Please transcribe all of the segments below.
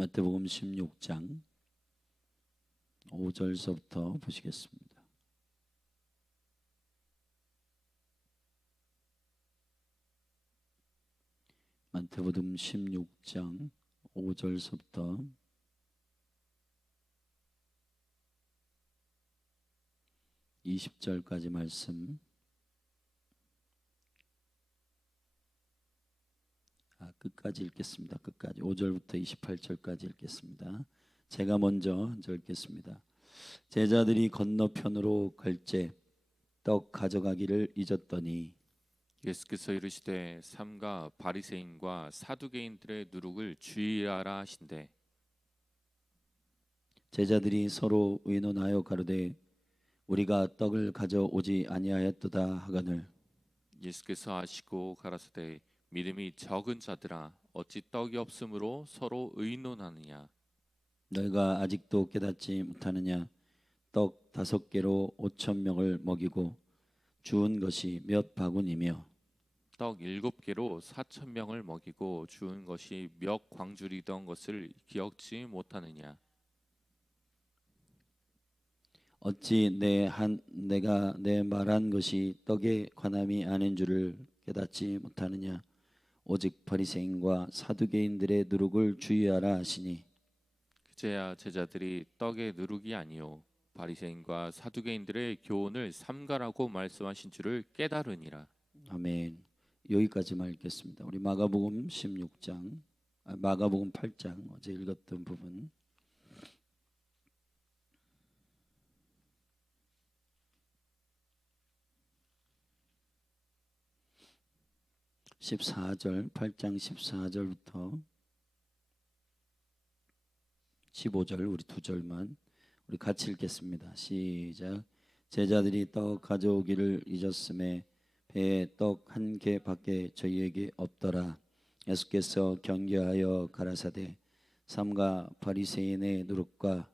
마태복음 16장 5절서부터 보시겠습니다. 마태복음 16장 5절서부터 20절까지 말씀. 끝까지 읽겠습니다. 끝까지 5절부터 28절까지 읽겠습니다. 제가 먼저 읽겠습니다. 제자들이 건너편으로 갈째 떡 가져가기를 잊었더니 예수께서 이르시되 삼가 바리새인과 사두개인들의 누룩을 주의하라 하신대. 제자들이 서로 의논하여 가로되 우리가 떡을 가져오지 아니하였도다 하거늘 예수께서 아시고 가라사대 믿음이 적은 자들아 어찌 떡이 없으므로 서로 의논하느냐. 너희가 아직도 깨닫지 못하느냐. 떡 5개로 5,000명을 먹이고 주운 것이 몇 바구니며 떡 7개로 4,000명을 먹이고 주운 것이 몇 광줄이던 것을 기억지 못하느냐. 어찌 내가 내 말한 것이 떡에 관함이 아닌 줄을 깨닫지 못하느냐. 오직 바리새인과 사두개인들의 누룩을 주의하라 하시니 그제야 제자들이 떡의 누룩이 아니요 바리새인과 사두개인들의 교훈을 삼가라고 말씀하신 줄을 깨달으니라. 아멘. 여기까지만 읽겠습니다. 우리 마가복음 16장 마가복음 8장 어제 읽었던 부분 14절 8장 14절부터 15절 우리 2절만 우리 같이 읽겠습니다. 시작. 제자들이 떡 가져오기를 잊었음에 배에 떡 1개밖에 저희에게 없더라. 예수께서 경계하여 가라사대 삼가 바리새인의 누룩과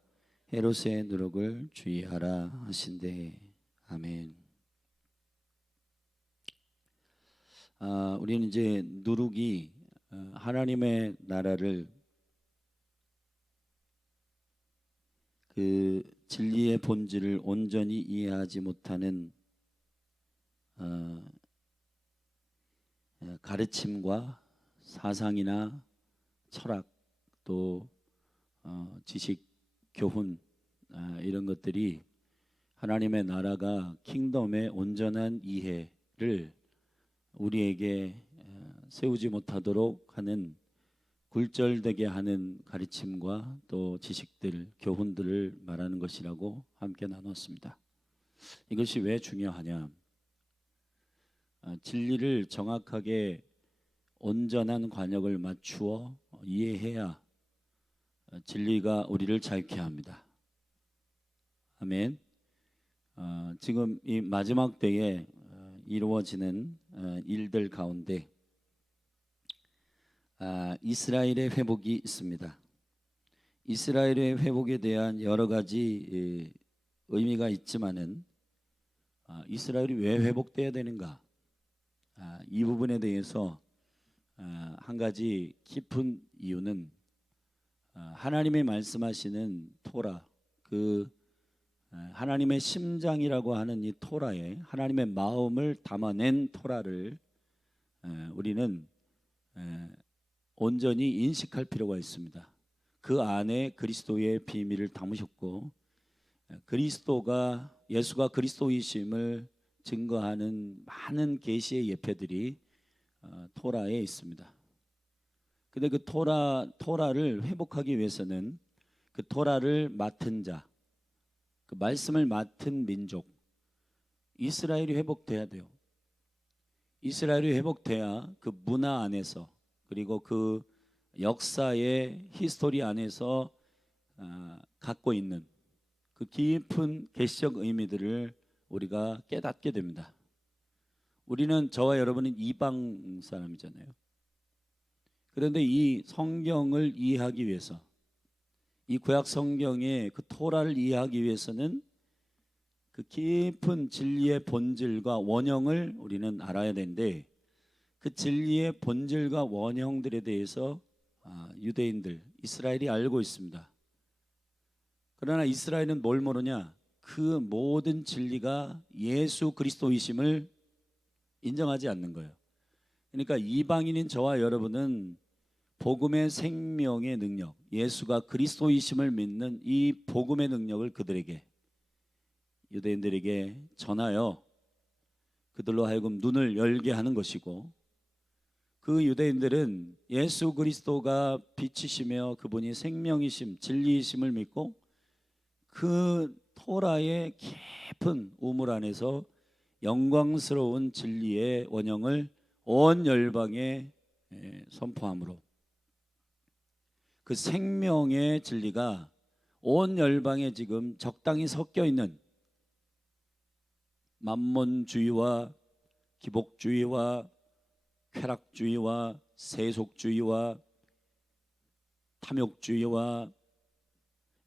헤롯의 누룩을 주의하라 하신대. 아멘. 우리는 이제 누룩이 하나님의 나라를 그 진리의 본질을 온전히 이해하지 못하는 가르침과 사상이나 철학 또 지식 교훈 이런 것들이 하나님의 나라가 킹덤의 온전한 이해를 우리에게 세우지 못하도록 하는 굴절되게 하는 가르침과 또 지식들, 교훈들을 말하는 것이라고 함께 나눴습니다. 이것이 왜 중요하냐? 진리를 정확하게 온전한 관역을 맞추어 이해해야 진리가 우리를 자유케 합니다. 아멘. 지금 이 마지막 때에 이루어지는 일들 가운데 이스라엘의 회복이 있습니다. 이스라엘의 회복에 대한 여러 가지 의미가 있지만은 이스라엘이 왜 회복돼야 되는가? 이 부분에 대해서 한 가지 깊은 이유는 하나님의 말씀하시는 토라 그 하나님의 심장이라고 하는 이 토라에 하나님의 마음을 담아낸 토라를 우리는 온전히 인식할 필요가 있습니다. 그 안에 그리스도의 비밀을 담으셨고 예수가 그리스도이심을 증거하는 많은 계시의 예표들이 토라에 있습니다. 근데 그 토라를 회복하기 위해서는 그 토라를 맡은 자, 그 말씀을 맡은 민족 이스라엘이 회복돼야 돼요. 이스라엘이 회복돼야 그 문화 안에서 그리고 그 역사의 히스토리 안에서 갖고 있는 그 깊은 계시적 의미들을 우리가 깨닫게 됩니다. 우리는 저와 여러분은 이방 사람이잖아요. 그런데 이 성경을 이해하기 위해서 이 구약 성경의 그 토라를 이해하기 위해서는 그 깊은 진리의 본질과 원형을 우리는 알아야 되는데 그 진리의 본질과 원형들에 대해서 유대인들, 이스라엘이 알고 있습니다. 그러나 이스라엘은 뭘 모르냐? 그 모든 진리가 예수 그리스도이심을 인정하지 않는 거예요. 그러니까 이방인인 저와 여러분은 복음의 생명의 능력, 예수가 그리스도이심을 믿는 이 복음의 능력을 그들에게, 유대인들에게 전하여 그들로 하여금 눈을 열게 하는 것이고, 그 유대인들은 예수 그리스도가 빛이시며 그분이 생명이심, 진리이심을 믿고 그 토라의 깊은 우물 안에서 영광스러운 진리의 원형을 온 열방에 선포함으로 그 생명의 진리가 온 열방에 지금 적당히 섞여 있는 만몬주의와 기복주의와 쾌락주의와 세속주의와 탐욕주의와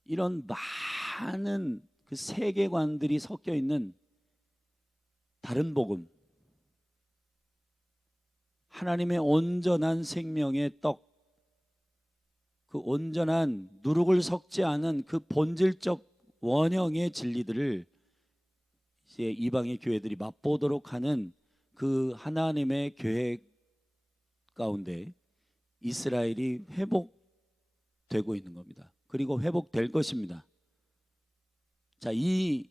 이런 많은 그 세계관들이 섞여 있는 다른 복음, 하나님의 온전한 생명의 떡, 그 온전한 누룩을 섞지 않은 그 본질적 원형의 진리들을 이제 이방의 교회들이 맛보도록 하는 그 하나님의 계획 가운데 이스라엘이 회복되고 있는 겁니다. 그리고 회복될 것입니다. 자, 이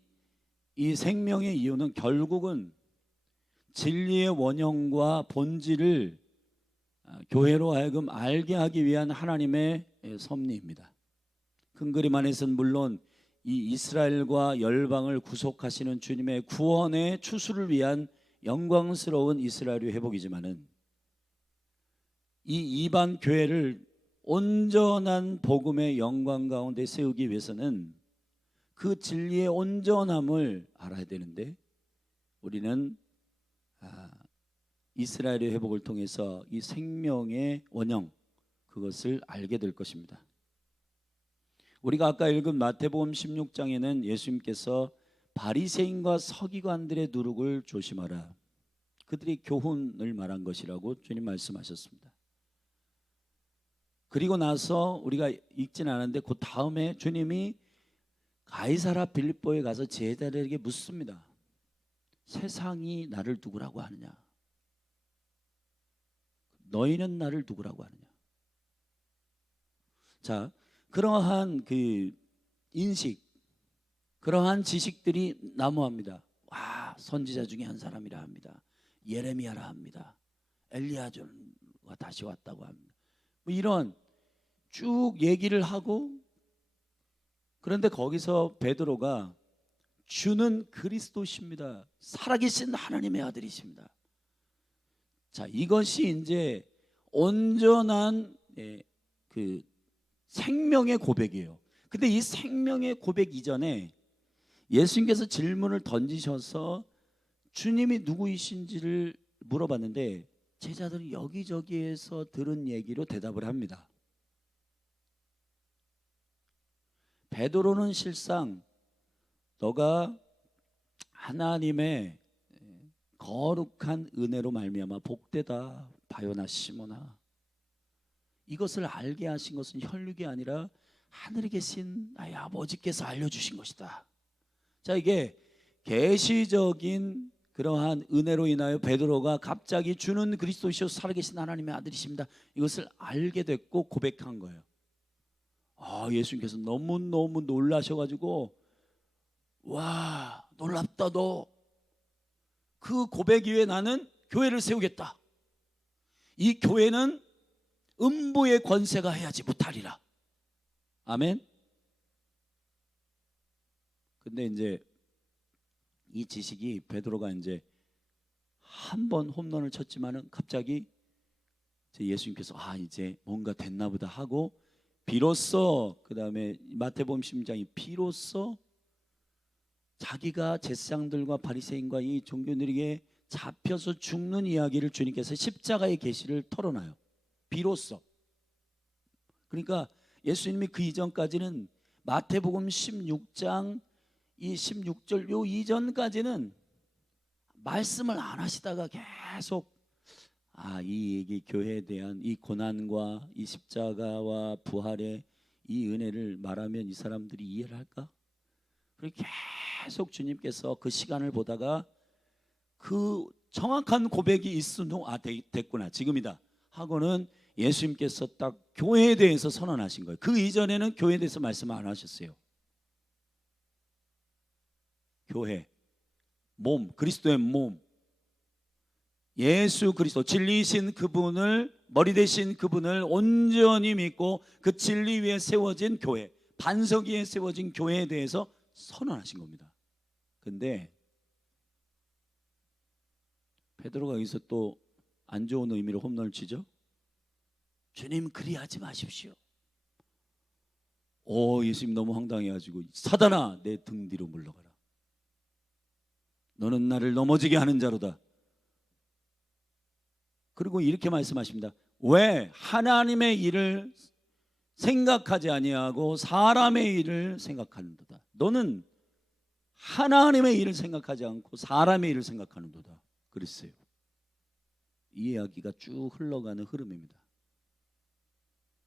생명의 이유는 결국은 진리의 원형과 본질을 교회로 하여금 알게 하기 위한 하나님의 섭리입니다. 큰 그림 안에서는 물론 이 이스라엘과 열방을 구속하시는 주님의 구원의 추수를 위한 영광스러운 이스라엘의 회복이지만은 이 이방 교회를 온전한 복음의 영광 가운데 세우기 위해서는 그 진리의 온전함을 알아야 되는데, 우리는 이스라엘의 회복을 통해서 이 생명의 원형, 그것을 알게 될 것입니다. 우리가 아까 읽은 마태복음 16장에는 예수님께서 바리새인과 서기관들의 누룩을 조심하라, 그들이 교훈을 말한 것이라고 주님 말씀하셨습니다. 그리고 나서 우리가 읽진 않았는데 그 다음에 주님이 가이사라 빌립보에 가서 제자들에게 묻습니다. 세상이 나를 누구라고 하느냐? 너희는 나를 누구라고 하느냐? 자, 그러한 그 인식, 그러한 지식들이 난무합니다. 와, 선지자 중에 한 사람이라 합니다. 예레미야라 합니다. 엘리야가 다시 왔다고 합니다. 뭐 이런 쭉 얘기를 하고, 그런데 거기서 베드로가 주는 그리스도십니다. 살아계신 하나님의 아들이십니다. 자, 이것이 이제 온전한 그 생명의 고백이에요. 근데 이 생명의 고백 이전에 예수님께서 질문을 던지셔서 주님이 누구이신지를 물어봤는데 제자들은 여기저기에서 들은 얘기로 대답을 합니다. 베드로는 실상 너가 하나님의 거룩한 은혜로 말미암아 복되다 바요나 시모나, 이것을 알게 하신 것은 혈육이 아니라 하늘에 계신 나의 아버지께서 알려주신 것이다. 자, 이게 계시적인 그러한 은혜로 인하여 베드로가 갑자기 주는 그리스도시요 살아계신 하나님의 아들이십니다, 이것을 알게 됐고 고백한 거예요. 예수님께서 너무너무 놀라셔가지고, 와, 놀랍다, 너. 그 고백 위에 나는 교회를 세우겠다. 이 교회는 음부의 권세가 해야지 못하리라. 아멘. 근데 이제 이 지식이 베드로가 이제 한 번 홈런을 쳤지만은 갑자기 예수님께서 이제 뭔가 됐나 보다 하고, 비로소 그 다음에 마태복음 16장이 비로소 자기가 제사장들과 바리새인과 이 종교인들에게 잡혀서 죽는 이야기를 주님께서 십자가의 계시를 털어놔요. 비로소. 그러니까 예수님이 그 이전까지는 마태복음 16장 이 16절 요 이전까지는 말씀을 안 하시다가 계속 이 얘기 교회에 대한 이 고난과 이 십자가와 부활의 이 은혜를 말하면 이 사람들이 이해를 할까? 그리고 계속 주님께서 그 시간을 보다가 그 정확한 고백이 있은 후 됐구나, 지금이다 하고는 예수님께서 딱 교회에 대해서 선언하신 거예요. 그 이전에는 교회에 대해서 말씀 안 하셨어요. 교회, 몸, 그리스도의 몸, 예수 그리스도 진리이신 그분을, 머리 되신 그분을 온전히 믿고 그 진리 위에 세워진 교회, 반석 위에 세워진 교회에 대해서 선언하신 겁니다. 근데 베드로가 여기서 또 안 좋은 의미로 홈런을 치죠. 주님 그리하지 마십시오. 예수님 너무 황당해가지고 사단아 내 등 뒤로 물러가라. 너는 나를 넘어지게 하는 자로다. 그리고 이렇게 말씀하십니다. 왜 하나님의 일을 생각하지 아니하고 사람의 일을 생각하는도다. 너는 하나님의 일을 생각하지 않고 사람의 일을 생각하는도다. 그랬어요. 이 이야기가 쭉 흘러가는 흐름입니다.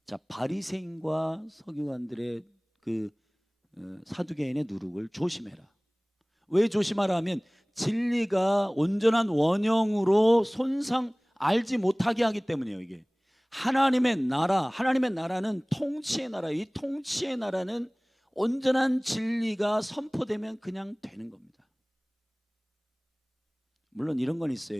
자, 바리새인과 서기관들의 그 사두개인의 누룩을 조심해라. 왜 조심하라 하면 진리가 온전한 원형으로 알지 못하게 하기 때문이에요. 이게 하나님의 나라는 통치의 나라. 이 통치의 나라는 온전한 진리가 선포되면 그냥 되는 겁니다. 물론 이런 건 있어요.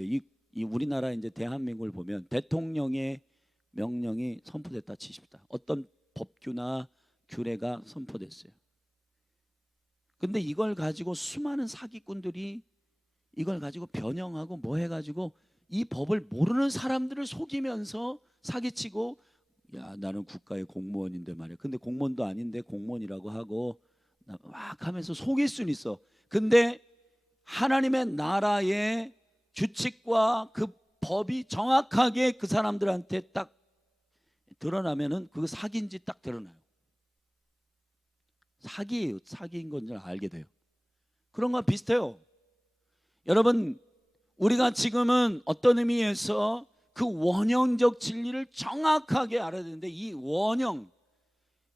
이 우리나라 이제 대한민국을 보면 대통령의 명령이 선포됐다 치십니다. 어떤 법규나 규례가 선포됐어요. 근데 이걸 가지고 수많은 사기꾼들이 이걸 가지고 변형하고 뭐 해가지고 이 법을 모르는 사람들을 속이면서 사기치고, 야 나는 국가의 공무원인데 말이야. 근데 공무원도 아닌데 공무원이라고 하고 막 하면서 속일 수는 있어. 근데 하나님의 나라의 규칙과 그 법이 정확하게 그 사람들한테 딱 드러나면은 그거 사기인지 딱 드러나요. 사기인 건 줄 알게 돼요. 그런 거랑 비슷해요. 여러분, 우리가 지금은 어떤 의미에서 그 원형적 진리를 정확하게 알아야 되는데, 이 원형,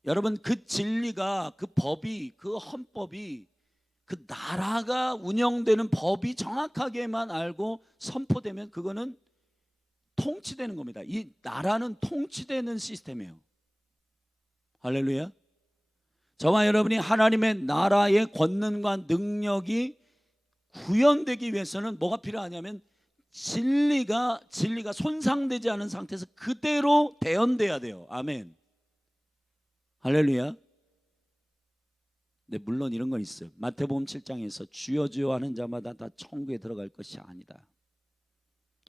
여러분 그 진리가, 그 법이, 그 헌법이, 그 나라가 운영되는 법이 정확하게만 알고 선포되면 그거는 통치되는 겁니다. 이 나라는 통치되는 시스템이에요. 할렐루야. 저와 여러분이 하나님의 나라의 권능과 능력이 구현되기 위해서는 뭐가 필요하냐면 진리가 손상되지 않은 상태에서 그대로 대언돼야 돼요. 아멘. 할렐루야. 네, 물론 이런 건 있어요. 마태복음 7장에서 주여 주여 하는 자마다 다 천국에 들어갈 것이 아니다.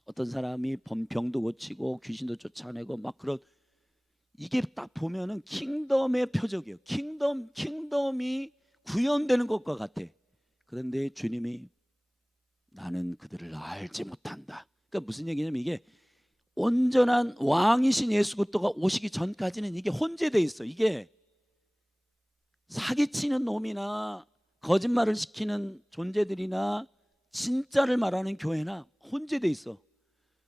어떤 사람이 병도 고치고 귀신도 쫓아내고 막 그런, 이게 딱 보면은 킹덤의 표적이에요. 킹덤이 구현되는 것과 같아. 그런데 주님이 나는 그들을 알지 못한다. 그러니까 무슨 얘기냐면 이게 온전한 왕이신 예수 그리스도가 오시기 전까지는 이게 혼재돼 있어. 이게 사기치는 놈이나 거짓말을 시키는 존재들이나 진짜를 말하는 교회나 혼재돼 있어.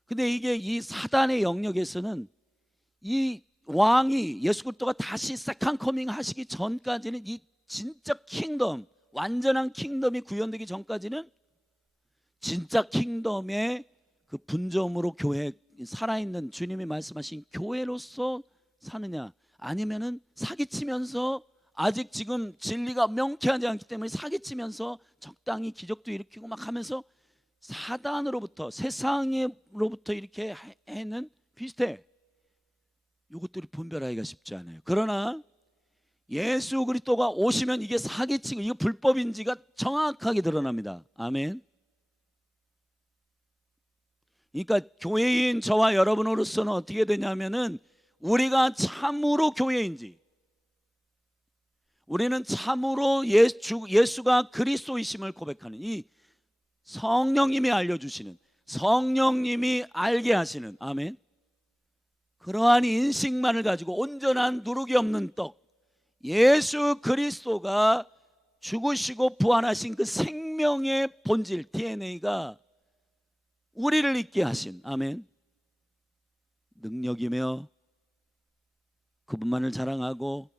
근데 이게 이 사단의 영역에서는 이 왕이 예수 그리스도가 다시 세컨 커밍 하시기 전까지는 이 진짜 킹덤, 완전한 킹덤이 구현되기 전까지는 진짜 킹덤의 그 분점으로 교회 살아있는 주님이 말씀하신 교회로서 사느냐, 아니면은 사기치면서 아직 지금 진리가 명쾌하지 않기 때문에 사기치면서 적당히 기적도 일으키고 막 하면서 사단으로부터, 세상으로부터 이렇게 해는 비슷해. 이것들이 분별하기가 쉽지 않아요. 그러나 예수 그리스도가 오시면 이게 사기치고 이게 불법인지가 정확하게 드러납니다. 아멘. 그러니까 교회인 저와 여러분으로서는 어떻게 되냐면은 우리가 참으로 교회인지, 우리는 참으로 예수가 그리스도이심을 고백하는 이 성령님이 알려주시는, 성령님이 알게 하시는, 아멘, 그러한 인식만을 가지고 온전한 누룩이 없는 떡, 예수 그리스도가 죽으시고 부활하신 그 생명의 본질 DNA가 우리를 있게 하신, 아멘, 능력이며 그분만을 자랑하고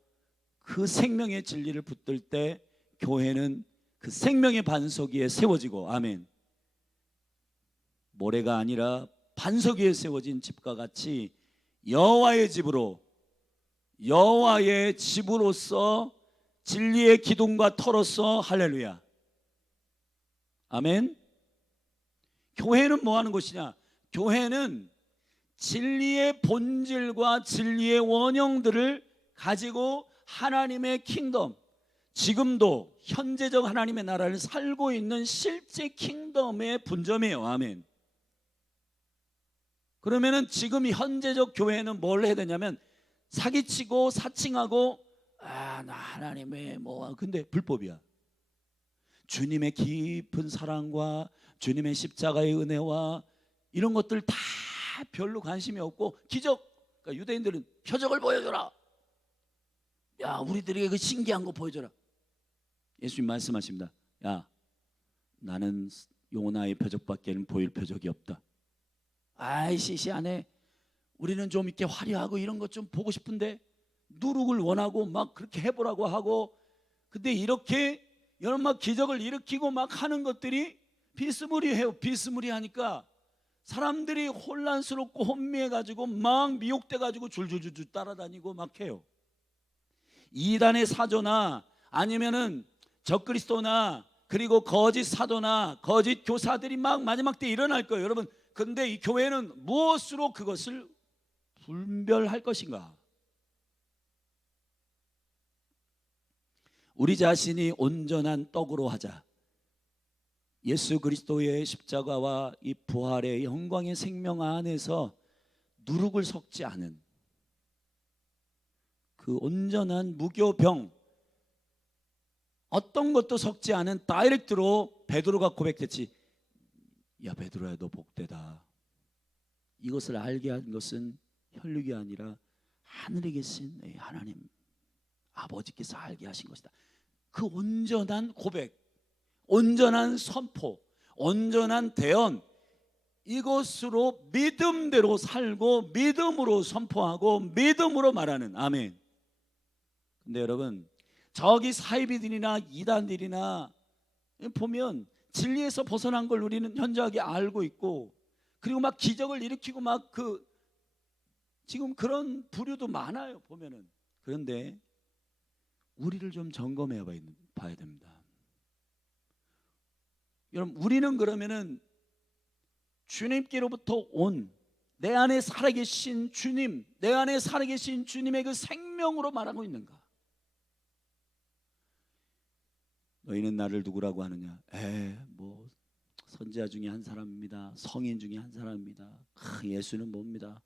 그 생명의 진리를 붙들 때 교회는 그 생명의 반석 위에 세워지고, 아멘, 모래가 아니라 반석 위에 세워진 집과 같이 여호와의 집으로, 여호와의 집으로서 진리의 기둥과 터로서, 할렐루야, 아멘. 교회는 뭐 하는 곳이냐? 교회는 진리의 본질과 진리의 원형들을 가지고 하나님의 킹덤, 지금도 현재적 하나님의 나라를 살고 있는 실제 킹덤의 분점이에요. 아멘. 그러면은 지금 현재적 교회는 뭘 해야 되냐면 사기치고 사칭하고, 나 하나님의 근데 불법이야. 주님의 깊은 사랑과 주님의 십자가의 은혜와 이런 것들 다 별로 관심이 없고, 기적, 그러니까 유대인들은 표적을 보여줘라, 야 우리들에게 그 신기한 거 보여줘라. 예수님 말씀하십니다. 야 나는 요나의 표적밖에는 보일 표적이 없다. 아이 시시하네. 우리는 좀 이렇게 화려하고 이런 것 좀 보고 싶은데 누룩을 원하고 막 그렇게 해보라고 하고, 근데 이렇게 여러 막 기적을 일으키고 막 하는 것들이 비스무리해요. 비스무리하니까 사람들이 혼란스럽고 혼미해가지고 막 미혹돼가지고 줄줄줄 따라다니고 막 해요. 이단의 사조나 아니면은 적그리스도나 그리고 거짓 사도나 거짓 교사들이 막 마지막 때 일어날 거예요, 여러분. 근데 이 교회는 무엇으로 그것을 분별할 것인가? 우리 자신이 온전한 떡으로 하자. 예수 그리스도의 십자가와 이 부활의 영광의 생명 안에서 누룩을 섞지 않은 그 온전한 무교병, 어떤 것도 섞지 않은 다이렉트로 베드로가 고백했지. 야 베드로야 너 복되다. 이것을 알게 한 것은 혈육이 아니라 하늘에 계신 하나님 아버지께서 알게 하신 것이다. 그 온전한 고백, 온전한 선포, 온전한 대언, 이것으로 믿음대로 살고 믿음으로 선포하고 믿음으로 말하는, 아멘. 근데 여러분, 저기 사이비들이나 이단들이나 보면 진리에서 벗어난 걸 우리는 현저하게 알고 있고, 그리고 막 기적을 일으키고 막 지금 그런 부류도 많아요 보면은. 그런데 우리를 좀 점검해 봐야 됩니다. 여러분, 우리는 그러면은 주님께로부터 온 내 안에 살아계신 주님, 내 안에 살아계신 주님의 그 생명으로 말하고 있는가? 너희는 나를 누구라고 하느냐? 선지자 중에 한 사람입니다. 성인 중에 한 사람입니다. 예수는 뭡니다.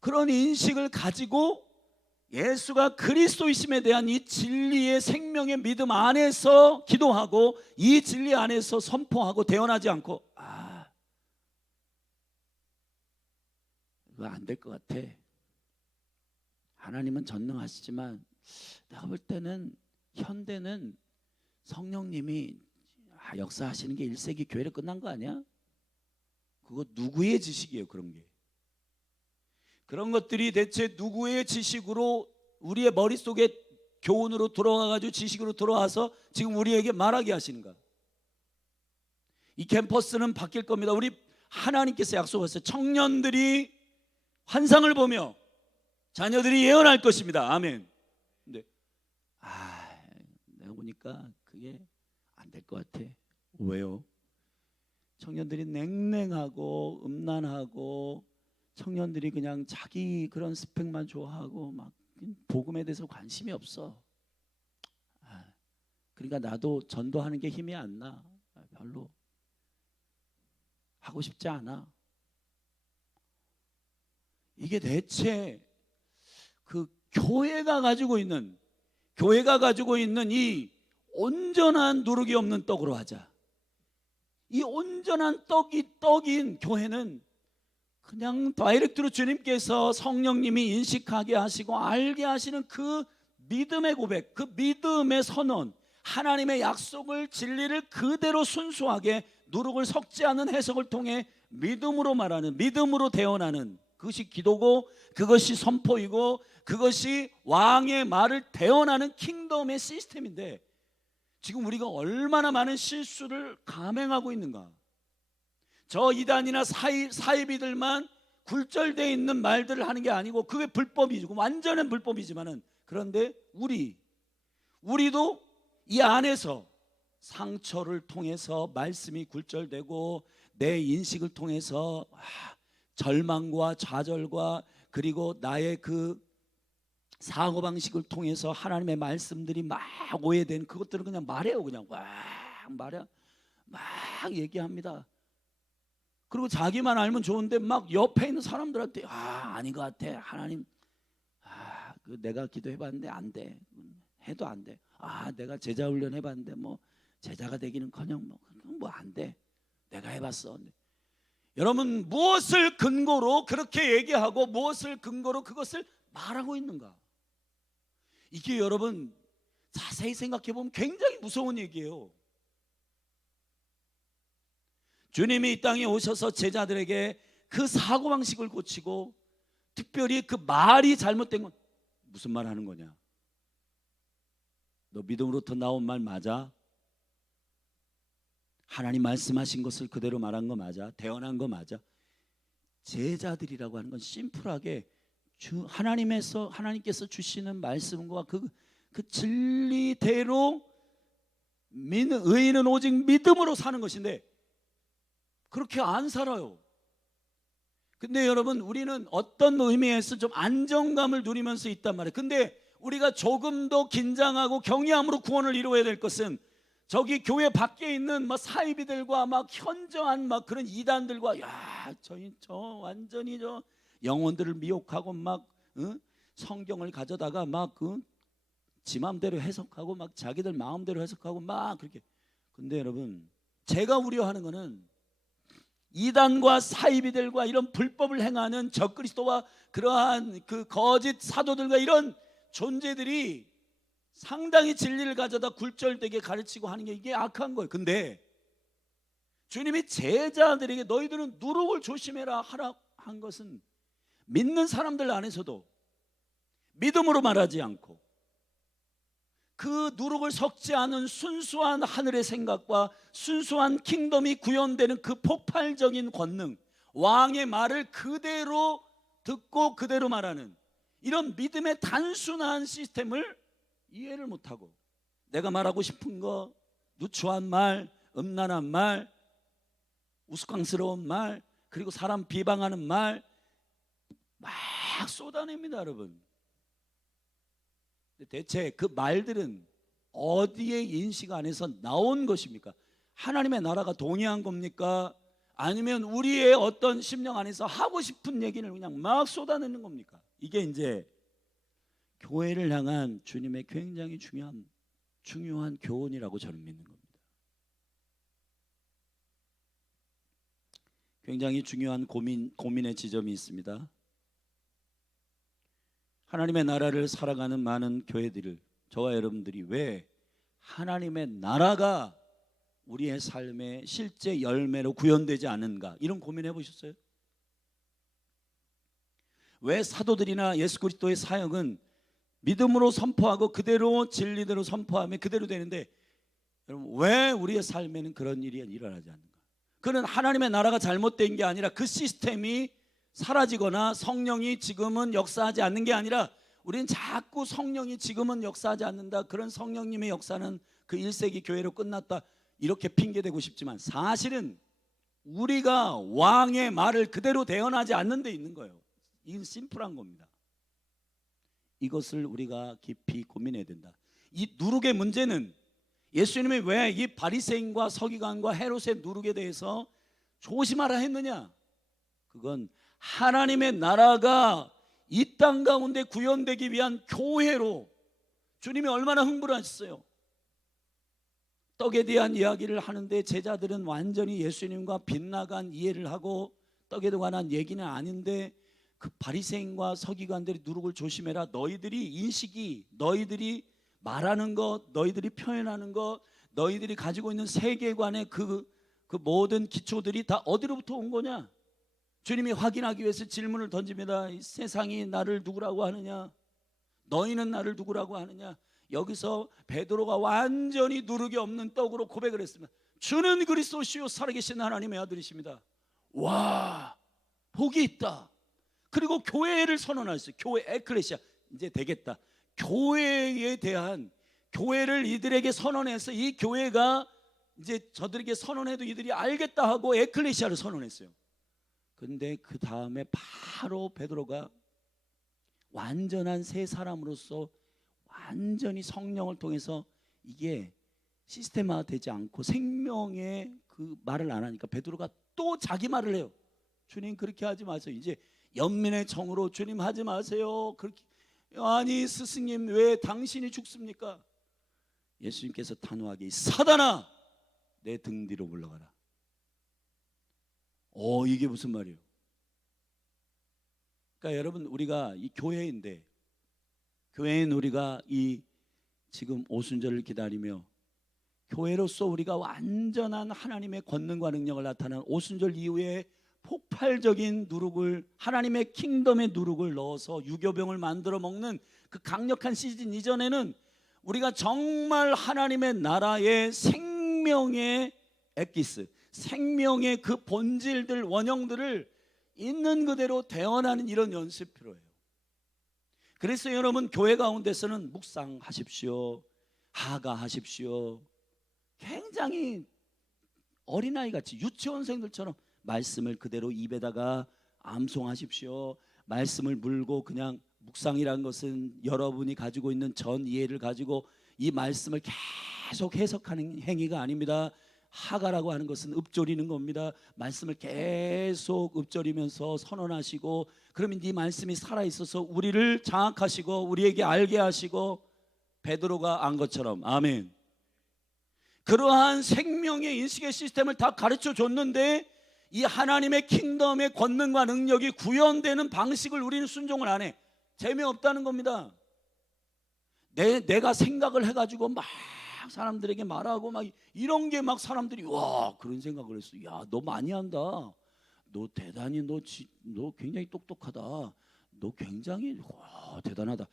그런 인식을 가지고 예수가 그리스도이심에 대한 이 진리의 생명의 믿음 안에서 기도하고 이 진리 안에서 선포하고 대언하지 않고, 이거 안 될 것 같아. 하나님은 전능하시지만 내가 볼 때는 현대는 성령님이 역사하시는 게 1세기 교회로 끝난 거 아니야? 그거 누구의 지식이에요? 그런 것들이 대체 누구의 지식으로 우리의 머릿속에 교훈으로 들어와가지고 지식으로 들어와서 지금 우리에게 말하게 하시는가? 이 캠퍼스는 바뀔 겁니다. 우리 하나님께서 약속하셨어요. 청년들이 환상을 보며 자녀들이 예언할 것입니다. 아멘. 근데 내가 보니까 그게 안 될 것 같아. 왜요? 청년들이 냉랭하고 음란하고, 청년들이 그냥 자기 그런 스펙만 좋아하고 막 복음에 대해서 관심이 없어. 그러니까 나도 전도하는 게 힘이 안 나. 별로 하고 싶지 않아. 이게 대체 그 교회가 가지고 있는 이 온전한 누룩이 없는 떡으로 하자. 이 온전한 떡인 교회는 그냥 다이렉트로 주님께서 성령님이 인식하게 하시고 알게 하시는 그 믿음의 고백, 그 믿음의 선언, 하나님의 약속을, 진리를 그대로 순수하게 누룩을 섞지 않은 해석을 통해 믿음으로 말하는, 믿음으로 대언하는 그것이 기도고, 그것이 선포이고, 그것이 왕의 말을 대언하는 킹덤의 시스템인데, 지금 우리가 얼마나 많은 실수를 감행하고 있는가. 저 이단이나 사이비들만 굴절되어 있는 말들을 하는 게 아니고, 그게 불법이고 완전한 불법이지만은, 그런데 우리도 이 안에서 상처를 통해서 말씀이 굴절되고, 내 인식을 통해서 절망과 좌절과, 그리고 나의 그 사고방식을 통해서 하나님의 말씀들이 막 오해된 그것들을 그냥 말해요. 그냥 막 얘기합니다. 그리고 자기만 알면 좋은데 막 옆에 있는 사람들한테 아닌 것 같아, 하나님, 그 내가 기도해봤는데 안 돼, 해도 안 돼. 내가 제자 훈련 해봤는데 뭐 제자가 되기는커녕 뭐 안 돼, 내가 해봤어. 여러분, 무엇을 근거로 그렇게 얘기하고 무엇을 근거로 그것을 말하고 있는가? 이게 여러분 자세히 생각해 보면 굉장히 무서운 얘기예요. 주님이 이 땅에 오셔서 제자들에게 그 사고방식을 고치고, 특별히 그 말이 잘못된 건 무슨 말 하는 거냐? 너 믿음으로부터 나온 말 맞아? 하나님 말씀하신 것을 그대로 말한 거 맞아? 대언한 거 맞아? 제자들이라고 하는 건 심플하게 하나님께서 주시는 말씀과 그 진리대로 의인은 오직 믿음으로 사는 것인데, 그렇게 안 살아요. 근데 여러분, 우리는 어떤 의미에서 좀 안정감을 누리면서 있단 말이에요. 근데 우리가 조금 더 긴장하고 경외함으로 구원을 이루어야 될 것은, 저기 교회 밖에 있는 사이비들과 현저한 그런 이단들과, 저 완전히 저 영혼들을 미혹하고 성경을 가져다가 지 마음대로 해석하고 자기들 마음대로 해석하고 그렇게. 근데 여러분, 제가 우려하는 거는 이단과 사이비들과 이런 불법을 행하는 적그리스도와 그러한 그 거짓 사도들과 이런 존재들이 상당히 진리를 가져다 굴절되게 가르치고 하는 게, 이게 악한 거예요. 근데 주님이 제자들에게 너희들은 누룩을 조심해라 하라 한 것은, 믿는 사람들 안에서도 믿음으로 말하지 않고 그 누룩을 섞지 않은 순수한 하늘의 생각과 순수한 킹덤이 구현되는 그 폭발적인 권능, 왕의 말을 그대로 듣고 그대로 말하는 이런 믿음의 단순한 시스템을 이해를 못하고, 내가 말하고 싶은 거, 누추한 말, 음란한 말, 우스꽝스러운 말, 그리고 사람 비방하는 말 막 쏟아냅니다, 여러분. 대체 그 말들은 어디에 인식 안에서 나온 것입니까? 하나님의 나라가 동의한 겁니까? 아니면 우리의 어떤 심령 안에서 하고 싶은 얘기를 그냥 막 쏟아내는 겁니까? 이게 이제 교회를 향한 주님의 굉장히 중요한 교훈이라고 저는 믿는 겁니다. 굉장히 중요한 고민의 지점이 있습니다. 하나님의 나라를 살아가는 많은 교회들을, 저와 여러분들이 왜 하나님의 나라가 우리의 삶의 실제 열매로 구현되지 않는가, 이런 고민해 보셨어요? 왜 사도들이나 예수 그리스도의 사역은 믿음으로 선포하고 그대로 진리대로 선포하면 그대로 되는데, 여러분 왜 우리의 삶에는 그런 일이 일어나지 않는가? 그는 하나님의 나라가 잘못된 게 아니라 그 시스템이 사라지거나 성령이 지금은 역사하지 않는 게 아니라, 우리는 자꾸 성령이 지금은 역사하지 않는다, 그런 성령님의 역사는 그 1세기 교회로 끝났다, 이렇게 핑계대고 싶지만 사실은 우리가 왕의 말을 그대로 대언하지 않는 데 있는 거예요. 이건 심플한 겁니다. 이것을 우리가 깊이 고민해야 된다. 이 누룩의 문제는, 예수님이 왜 이 바리새인과 서기관과 헤롯의 누룩에 대해서 조심하라 했느냐? 그건 하나님의 나라가 이 땅 가운데 구현되기 위한 교회로 주님이 얼마나 흥분하셨어요. 떡에 대한 이야기를 하는데 제자들은 완전히 예수님과 빗나간 이해를 하고, 떡에 관한 얘기는 아닌데 그 바리새인과 서기관들이 누룩을 조심해라, 너희들이 인식이, 너희들이 말하는 것, 너희들이 표현하는 것, 너희들이 가지고 있는 세계관의 그 그 모든 기초들이 다 어디로부터 온 거냐? 주님이 확인하기 위해서 질문을 던집니다. 이 세상이 나를 누구라고 하느냐? 너희는 나를 누구라고 하느냐? 여기서 베드로가 완전히 누룩이 없는 떡으로 고백을 했습니다. 주는 그리스도시요 살아계신 하나님의 아들이십니다. 와, 복이 있다. 그리고 교회를 선언했어요. 교회, 에클레시아. 이제 되겠다. 교회에 대한, 교회를 이들에게 선언해서 이 교회가 이제 저들에게 선언해도 이들이 알겠다 하고 에클레시아를 선언했어요. 근데 그 다음에 바로 베드로가 완전한 새 사람으로서 완전히 성령을 통해서 이게 시스템화 되지 않고 생명의 그 말을 안 하니까 베드로가 또 자기 말을 해요. 주님 그렇게 하지 마세요. 이제 연민의 정으로 주님 하지 마세요. 그렇게, 아니 스승님 왜 당신이 죽습니까? 예수님께서 단호하게 사단아 내 등 뒤로 물러가라. 이게 무슨 말이에요? 그러니까 여러분 우리가 이 교회인데, 교회인 우리가 이 지금 오순절을 기다리며 교회로서 우리가 완전한 하나님의 권능과 능력을 나타내는 오순절 이후에 폭발적인 누룩을, 하나님의 킹덤의 누룩을 넣어서 유교병을 만들어 먹는 그 강력한 시즌 이전에는 우리가 정말 하나님의 나라의 생명의 엑기스, 생명의 그 본질들, 원형들을 있는 그대로 대언하는 이런 연습이 필요해요. 그래서 여러분 교회 가운데서는 묵상하십시오, 하가하십시오. 굉장히 어린아이같이 유치원생들처럼 말씀을 그대로 입에다가 암송하십시오. 말씀을 물고 그냥 묵상이라는 것은 여러분이 가지고 있는 전 이해를 가지고 이 말씀을 계속 해석하는 행위가 아닙니다. 하가라고 하는 것은 읊조리는 겁니다. 말씀을 계속 읊조리면서 선언하시고, 그러면 이 말씀이 살아있어서 우리를 장악하시고 우리에게 알게 하시고, 베드로가 안 것처럼, 아멘, 그러한 생명의 인식의 시스템을 다 가르쳐 줬는데 이 하나님의 킹덤의 권능과 능력이 구현되는 방식을 우리는 순종을 안 해. 재미없다는 겁니다. 내가 생각을 해가지고 막 사람들에게 말하고 막 이런 게 막 사람들이 와 그런 생각을 했어. 야 너 많이 한다. 너 대단히 너 굉장히 똑똑하다. 너 굉장히 대단하다.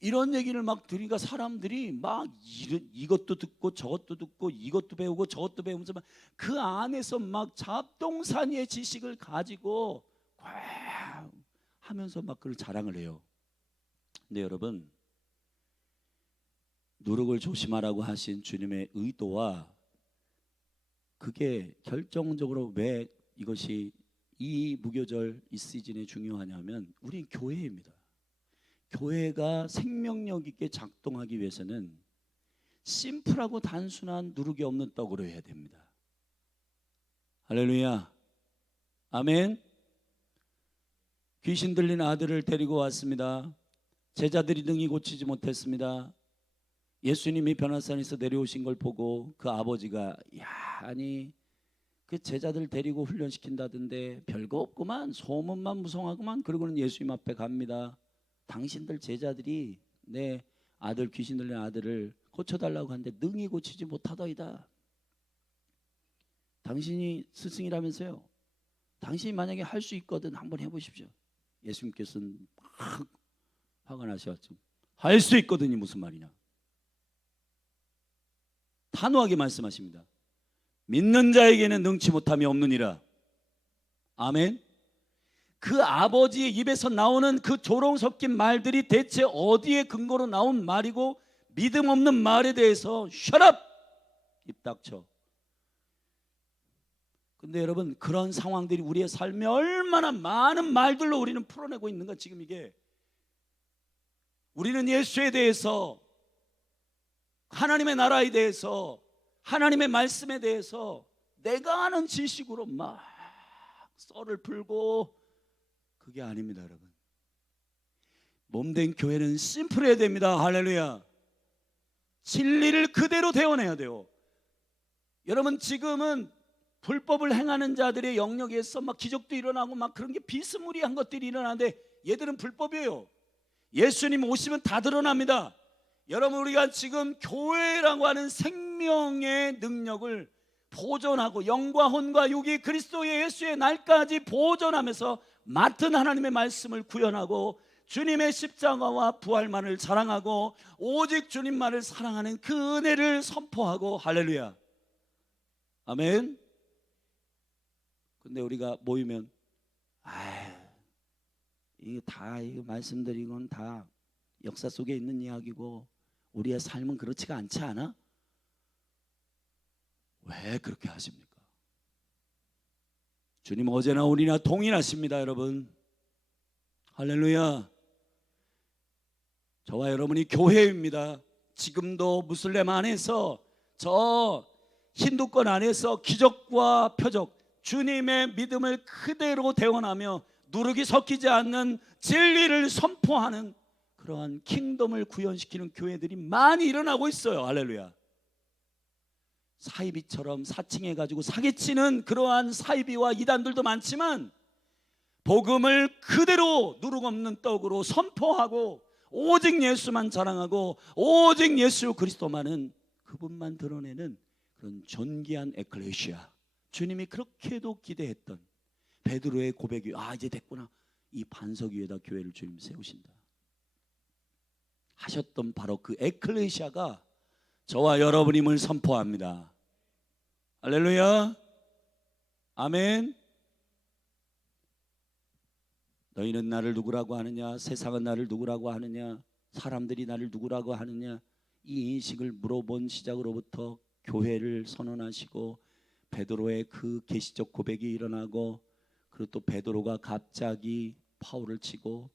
이런 얘기를 막 들으니까 사람들이 막 이것도 듣고 저것도 듣고 이것도 배우고 저것도 배우면서 막 그 안에서 막 잡동사니의 지식을 가지고 하면서 막 그걸 자랑을 해요. 근데 여러분, 누룩을 조심하라고 하신 주님의 의도와 그게 결정적으로 왜 이것이 이 무교절 이 시즌에 중요하냐면 우리 교회입니다. 교회가 생명력 있게 작동하기 위해서는 심플하고 단순한 누룩이 없는 떡으로 해야 됩니다. 할렐루야, 아멘. 귀신 들린 아들을 데리고 왔습니다. 제자들이 능히 고치지 못했습니다. 예수님이 변화산에서 내려오신 걸 보고 그 아버지가 아니 그 제자들 데리고 훈련시킨다던데 별거 없구만, 소문만 무성하구만. 그러고는 예수님 앞에 갑니다. 당신들 제자들이 내 아들, 귀신 들린 아들을 고쳐달라고 하는데 능히 고치지 못하더이다. 당신이 스승이라면서요. 당신이 만약에 할 수 있거든 한번 해보십시오. 예수님께서는 막 화가 나셔서 할 수 있거든이 무슨 말이냐, 단호하게 말씀하십니다. 믿는 자에게는 능치 못함이 없느니라. 아멘. 그 아버지의 입에서 나오는 그 조롱 섞인 말들이 대체 어디에 근거로 나온 말이고 믿음 없는 말에 대해서 shut up! 입 닥쳐. 근데 여러분, 그런 상황들이 우리의 삶에 얼마나 많은 말들로 우리는 풀어내고 있는가. 지금 이게 우리는 예수에 대해서, 하나님의 나라에 대해서, 하나님의 말씀에 대해서 내가 아는 지식으로 막 썰을 풀고, 그게 아닙니다. 여러분, 몸된 교회는 심플해야 됩니다. 할렐루야. 진리를 그대로 대원해야 돼요. 여러분, 지금은 불법을 행하는 자들의 영역에서 막 기적도 일어나고 막 그런 게 비스무리한 것들이 일어나는데 얘들은 불법이에요. 예수님 오시면 다 드러납니다. 여러분, 우리가 지금 교회라고 하는 생명의 능력을 보존하고 영과 혼과 육이 그리스도 예수의 날까지 보존하면서 맡은 하나님의 말씀을 구현하고 주님의 십자가와 부활만을 자랑하고 오직 주님만을 사랑하는 그 은혜를 선포하고, 할렐루야, 아멘. 근데 우리가 모이면 이게 다 이거 말씀드린 건 다 역사 속에 있는 이야기고 우리의 삶은 그렇지가 않지 않아? 왜 그렇게 하십니까? 주님 어제나 오늘이나 동일하십니다, 여러분. 할렐루야. 저와 여러분이 교회입니다. 지금도 무슬림 안에서, 저 힌두권 안에서 기적과 표적, 주님의 믿음을 그대로 대원하며 누룩이 섞이지 않는 진리를 선포하는 그러한 킹덤을 구현시키는 교회들이 많이 일어나고 있어요. 할렐루야. 사이비처럼 사칭해가지고 사기치는 그러한 사이비와 이단들도 많지만 복음을 그대로 누룩 없는 떡으로 선포하고 오직 예수만 자랑하고 오직 예수 그리스도만은, 그분만 드러내는 그런 존귀한 에클레시아, 주님이 그렇게도 기대했던 베드로의 고백이 이제 됐구나, 이 반석 위에다 교회를 주님 세우신다 하셨던 바로 그 에클레시아가 저와 여러분임을 선포합니다. 할렐루야, 아멘. 너희는 나를 누구라고 하느냐, 세상은 나를 누구라고 하느냐, 사람들이 나를 누구라고 하느냐, 이 인식을 물어본 시작으로부터 교회를 선언하시고 베드로의 그 계시적 고백이 일어나고, 그리고 또 베드로가 갑자기 바울을 치고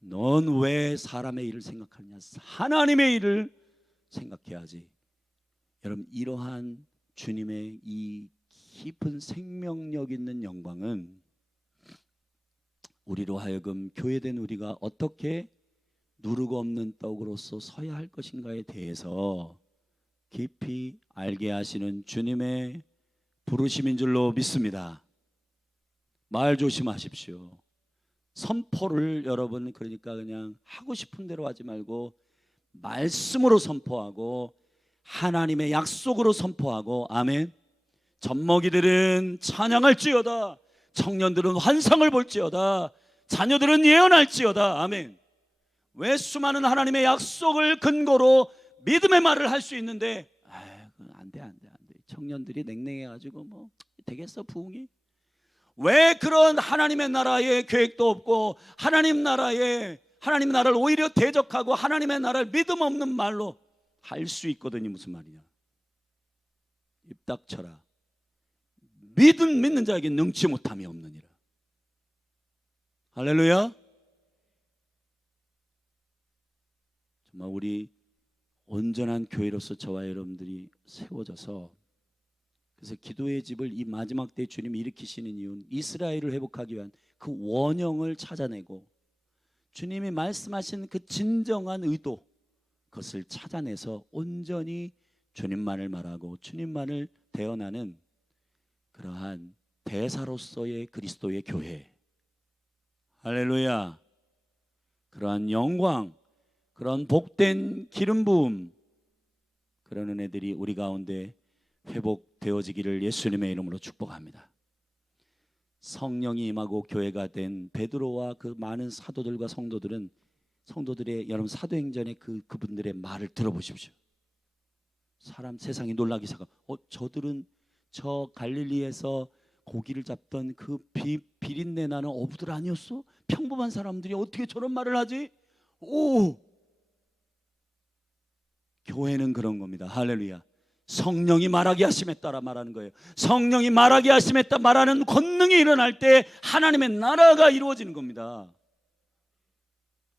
넌 왜 사람의 일을 생각하느냐, 하나님의 일을 생각해야지. 여러분, 이러한 주님의 이 깊은 생명력 있는 영광은 우리로 하여금 교회된 우리가 어떻게 누르고 없는 떡으로서 서야 할 것인가에 대해서 깊이 알게 하시는 주님의 부르심인 줄로 믿습니다. 말 조심하십시오. 선포를 여러분, 그러니까 그냥 하고 싶은 대로 하지 말고 말씀으로 선포하고 하나님의 약속으로 선포하고, 아멘. 젖먹이들은 찬양할지어다, 청년들은 환상을 볼지어다, 자녀들은 예언할지어다, 아멘. 왜 수많은 하나님의 약속을 근거로 믿음의 말을 할 수 있는데 안 돼. 청년들이 냉랭해가지고 뭐 되겠어 부흥이? 왜 그런 하나님의 나라의 계획도 없고 하나님 나라를 오히려 대적하고 하나님의 나라를 믿음 없는 말로 할 수 있거든요. 무슨 말이냐? 입 닥쳐라. 믿는 자에게 능치 못함이 없느니라. 할렐루야. 정말 우리 온전한 교회로서 저와 여러분들이 세워져서, 그래서 기도의 집을 이 마지막 때 주님이 일으키시는 이유는 이스라엘을 회복하기 위한 그 원형을 찾아내고 주님이 말씀하신 그 진정한 의도, 그것을 찾아내서 온전히 주님만을 말하고 주님만을 대언하는 그러한 대사로서의 그리스도의 교회. 할렐루야. 그러한 영광, 그런 복된 기름 부음, 그런 은혜들이 우리 가운데 회복되어지기를 예수님의 이름으로 축복합니다. 성령이 임하고 교회가 된 베드로와 그 많은 사도들과 성도들의 여러분 사도행전의 그분들의 말을 들어보십시오. 세상이 놀라기 시작하고 저들은 저 갈릴리에서 고기를 잡던 그 비린내 나는 어부들 아니었어? 평범한 사람들이 어떻게 저런 말을 하지? 교회는 그런 겁니다. 할렐루야. 성령이 말하게 하심에 따라 말하는 거예요. 성령이 말하게 하심에 따라 말하는 권능이 일어날 때 하나님의 나라가 이루어지는 겁니다.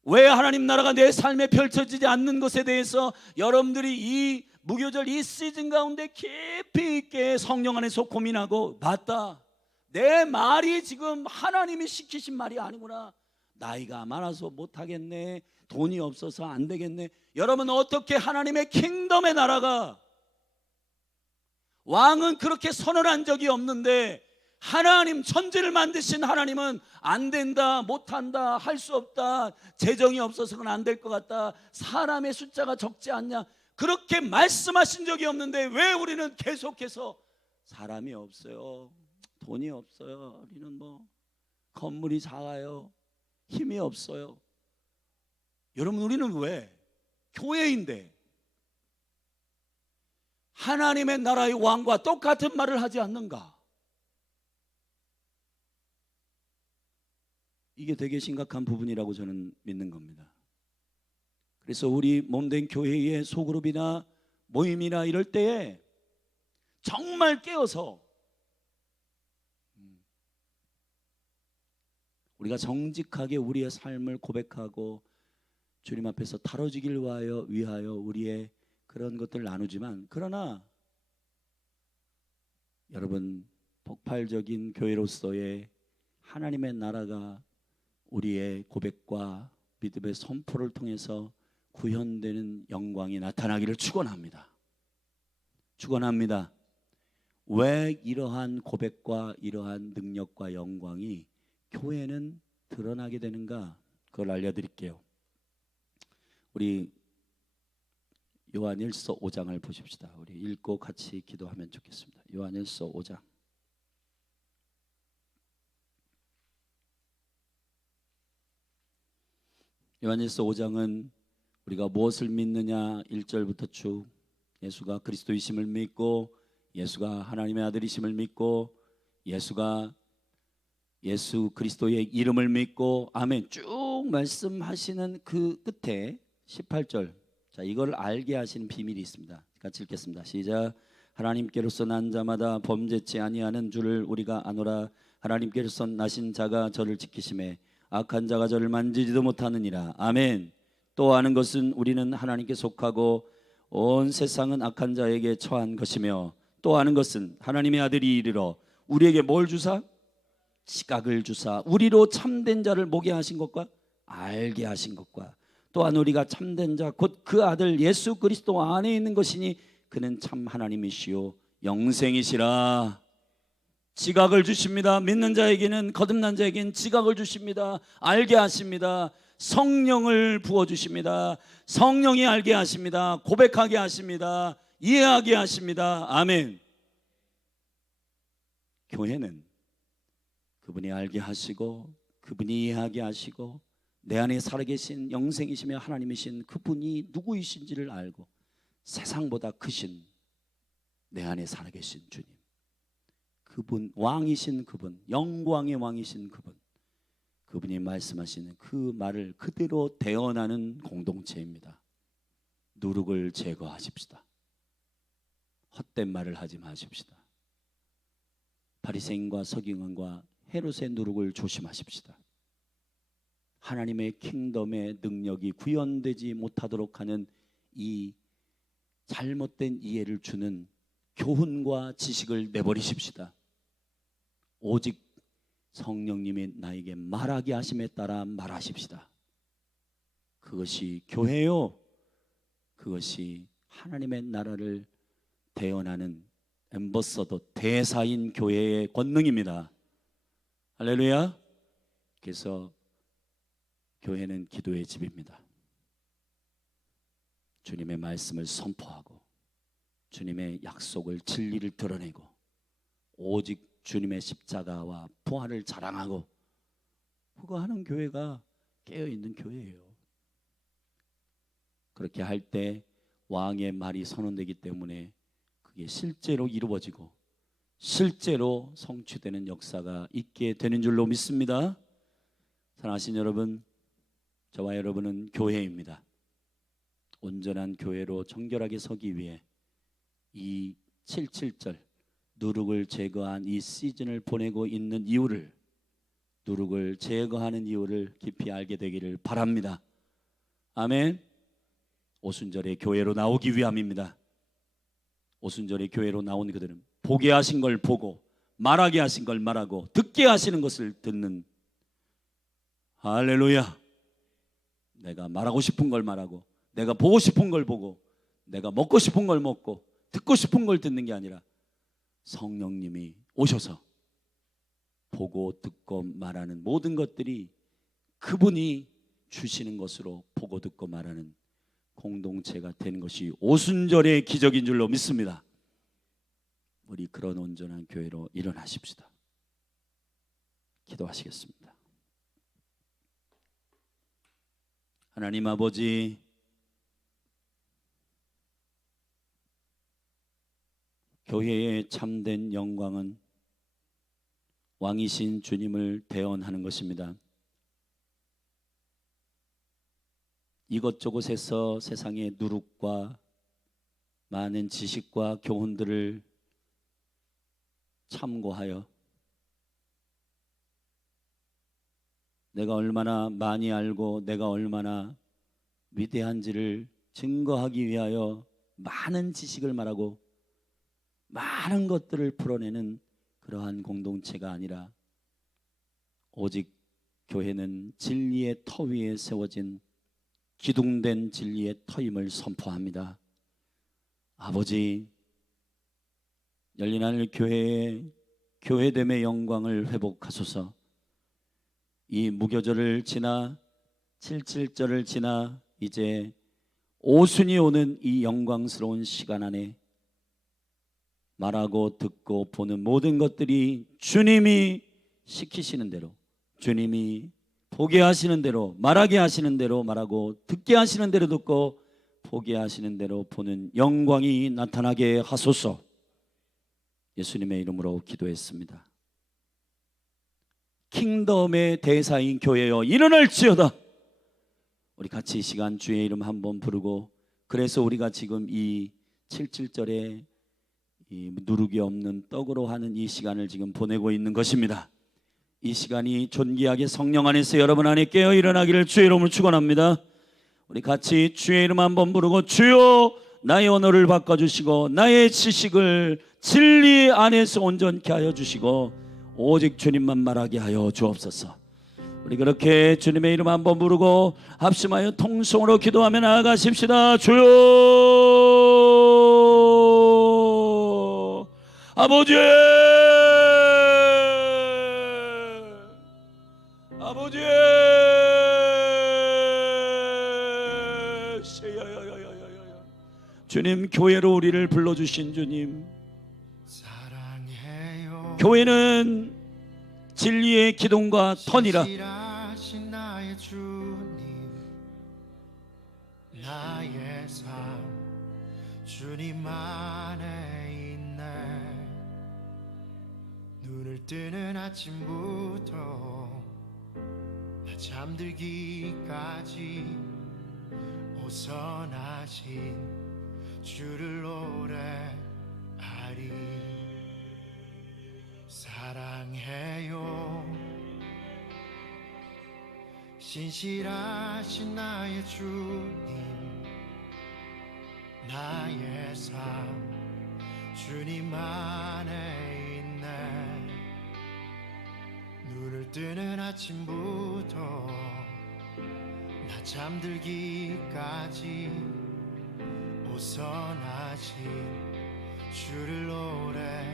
왜 하나님 나라가 내 삶에 펼쳐지지 않는 것에 대해서 여러분들이 이 무교절 이 시즌 가운데 깊이 있게 성령 안에서 고민하고, 맞다, 내 말이 지금 하나님이 시키신 말이 아니구나, 나이가 많아서 못하겠네, 돈이 없어서 안 되겠네. 여러분, 어떻게 하나님의 킹덤의 나라가, 왕은 그렇게 선언한 적이 없는데 하나님, 천지를 만드신 하나님은 안 된다, 못한다, 할 수 없다, 재정이 없어서 그건 안 될 것 같다, 사람의 숫자가 적지 않냐, 그렇게 말씀하신 적이 없는데 왜 우리는 계속해서 사람이 없어요. 돈이 없어요. 우리는 뭐 건물이 작아요. 힘이 없어요. 여러분, 우리는 왜? 교회인데 하나님의 나라의 왕과 똑같은 말을 하지 않는가? 이게 되게 심각한 부분이라고 저는 믿는 겁니다. 그래서 우리 몸된 교회의 소그룹이나 모임이나 이럴 때에 정말 깨어서 우리가 정직하게 우리의 삶을 고백하고 주님 앞에서 다뤄지길 위하여 우리의 그런 것들을 나누지만, 그러나 여러분, 폭발적인 교회로서의 하나님의 나라가 우리의 고백과 믿음의 선포를 통해서 구현되는 영광이 나타나기를 축원합니다. 축원합니다. 왜 이러한 고백과 이러한 능력과 영광이 교회는 드러나게 되는가? 그걸 알려드릴게요. 우리 요한일서 5장을 보십시다. 우리 읽고 같이 기도하면 좋겠습니다. 요한일서 5장. 요한일서 5장은 우리가 무엇을 믿느냐 1절부터 쭉 예수가 그리스도이심을 믿고, 예수가 하나님의 아들이심을 믿고, 예수가 예수 그리스도의 이름을 믿고, 아멘, 쭉 말씀하시는 그 끝에 18절, 자, 이걸 알게 하시는 비밀이 있습니다. 같이 읽겠습니다. 시작. 하나님께로서 난 자마다 범죄치 아니하는 줄을 우리가 아노라. 하나님께로서 나신 자가 저를 지키심에 악한 자가 저를 만지지도 못하느니라. 아멘. 또 아는 것은 우리는 하나님께 속하고 온 세상은 악한 자에게 처한 것이며, 또 아는 것은 하나님의 아들이 이르러 우리에게 뭘 주사? 지각을 주사 우리로 참된 자를 보게 하신 것과 알게 하신 것과, 또한 우리가 참된 자 곧 그 아들 예수 그리스도 안에 있는 것이니 그는 참 하나님이시요 영생이시라. 지각을 주십니다. 믿는 자에게는, 거듭난 자에게는 지각을 주십니다. 알게 하십니다. 성령을 부어주십니다. 성령이 알게 하십니다. 고백하게 하십니다. 이해하게 하십니다. 아멘. 교회는 그분이 알게 하시고 그분이 이해하게 하시고 내 안에 살아계신 영생이시며 하나님이신 그분이 누구이신지를 알고 세상보다 크신 내 안에 살아계신 주님, 그분, 왕이신 그분, 영광의 왕이신 그분, 그분이 말씀하시는 그 말을 그대로 대언하는 공동체입니다. 누룩을 제거하십시다. 헛된 말을 하지 마십시다. 바리새인과 서기관과 헤롯의 누룩을 조심하십시다. 하나님의 킹덤의 능력이 구현되지 못하도록 하는 이 잘못된 이해를 주는 교훈과 지식을 내버리십시다. 오직 성령님이 나에게 말하게 하심에 따라 말하십시다. 그것이 교회요, 그것이 하나님의 나라를 대언하는 엠버서더, 대사인 교회의 권능입니다. 할렐루야. 그래서 교회는 기도의 집입니다. 주님의 말씀을 선포하고 주님의 약속을, 진리를 드러내고 오직 주님의 십자가와 부활을 자랑하고 그거 하는 교회가 깨어있는 교회예요. 그렇게 할 때 왕의 말이 선언되기 때문에 그게 실제로 이루어지고 실제로 성취되는 역사가 있게 되는 줄로 믿습니다. 사랑하신 여러분, 저와 여러분은 교회입니다. 온전한 교회로 정결하게 서기 위해 이 77절 누룩을 제거한 이 시즌을 보내고 있는 이유를, 누룩을 제거하는 이유를 깊이 알게 되기를 바랍니다. 아멘. 오순절에 교회로 나오기 위함입니다. 오순절에 교회로 나온 그들은 보게 하신 걸 보고 말하게 하신 걸 말하고 듣게 하시는 것을 듣는, 할렐루야. 내가 말하고 싶은 걸 말하고 내가 보고 싶은 걸 보고 내가 먹고 싶은 걸 먹고 듣고 싶은 걸 듣는 게 아니라 성령님이 오셔서 보고 듣고 말하는 모든 것들이 그분이 주시는 것으로 보고 듣고 말하는 공동체가 되는 것이 오순절의 기적인 줄로 믿습니다. 우리 그런 온전한 교회로 일어나십시다. 기도하시겠습니다. 하나님 아버지, 교회의 참된 영광은 왕이신 주님을 대언하는 것입니다. 이것저것에서 세상의 누룩과 많은 지식과 교훈들을 참고하여 내가 얼마나 많이 알고 내가 얼마나 위대한지를 증거하기 위하여 많은 지식을 말하고 많은 것들을 풀어내는 그러한 공동체가 아니라 오직 교회는 진리의 터 위에 세워진 기둥된 진리의 터임을 선포합니다. 아버지, 열린 하늘 교회의 교회됨의 영광을 회복하소서. 이 무교절을 지나 77절을 지나 이제 오순이 오는 이 영광스러운 시간 안에 말하고 듣고 보는 모든 것들이 주님이 시키시는 대로, 주님이 보게 하시는 대로, 말하게 하시는 대로 말하고 듣게 하시는 대로 듣고 보게 하시는 대로 보는 영광이 나타나게 하소서. 예수님의 이름으로 기도했습니다. 킹덤의 대사인 교회여 일어날지어다. 우리 같이 이 시간 주의 이름 한번 부르고, 그래서 우리가 지금 이 77절에 이 누룩이 없는 떡으로 하는 이 시간을 지금 보내고 있는 것입니다. 이 시간이 존귀하게 성령 안에서 여러분 안에 깨어 일어나기를 주의 이름으로 축원합니다. 우리 같이 주의 이름 한번 부르고, 주여 나의 언어를 바꿔주시고 나의 지식을 진리 안에서 온전케 하여 주시고 오직 주님만 말하게 하여 주옵소서. 우리 그렇게 주님의 이름 한번 부르고 합심하여 통성으로 기도하며 나아가십시다. 주여 아버지, 아버지, 주님, 교회로 우리를 불러주신 주님, 사랑해요. 교회는 진리의 기둥과 터니라. 나의 주님, 나의 삶 주님 안에 있네. 눈을 뜨는 아침부터 나 잠들기까지 오선하신 주를 노래하리. 사랑해요. 신실하신 나의 주님, 나의 삶 주님 안에 있네. 눈을 뜨는 아침부터 나 잠들기까지 오선하신 주를 노래하리.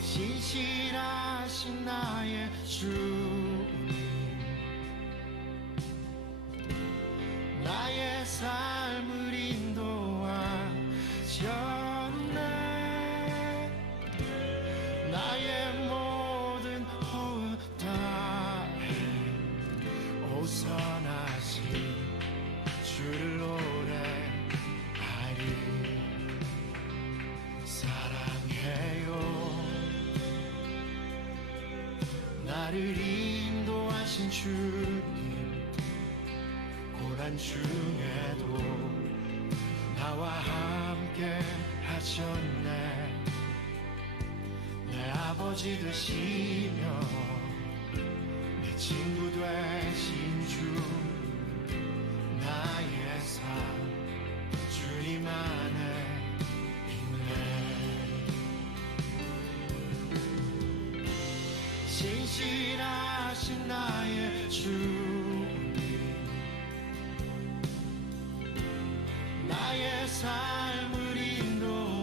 신실하신 나의 주님, 나의 삶을 인도하셨네. 나의 모든 호흡 다해 오선하신 주를 노래하리. 사랑해요. 나를 인도하신 주님, 고난 중에도 나와 함께 하셨네. 내 아버지 되시며 내 친구 되신 주, 나의 삶 주님 안에 있네. 신실하신 나의 주님, 나의 삶을 인도하셨네.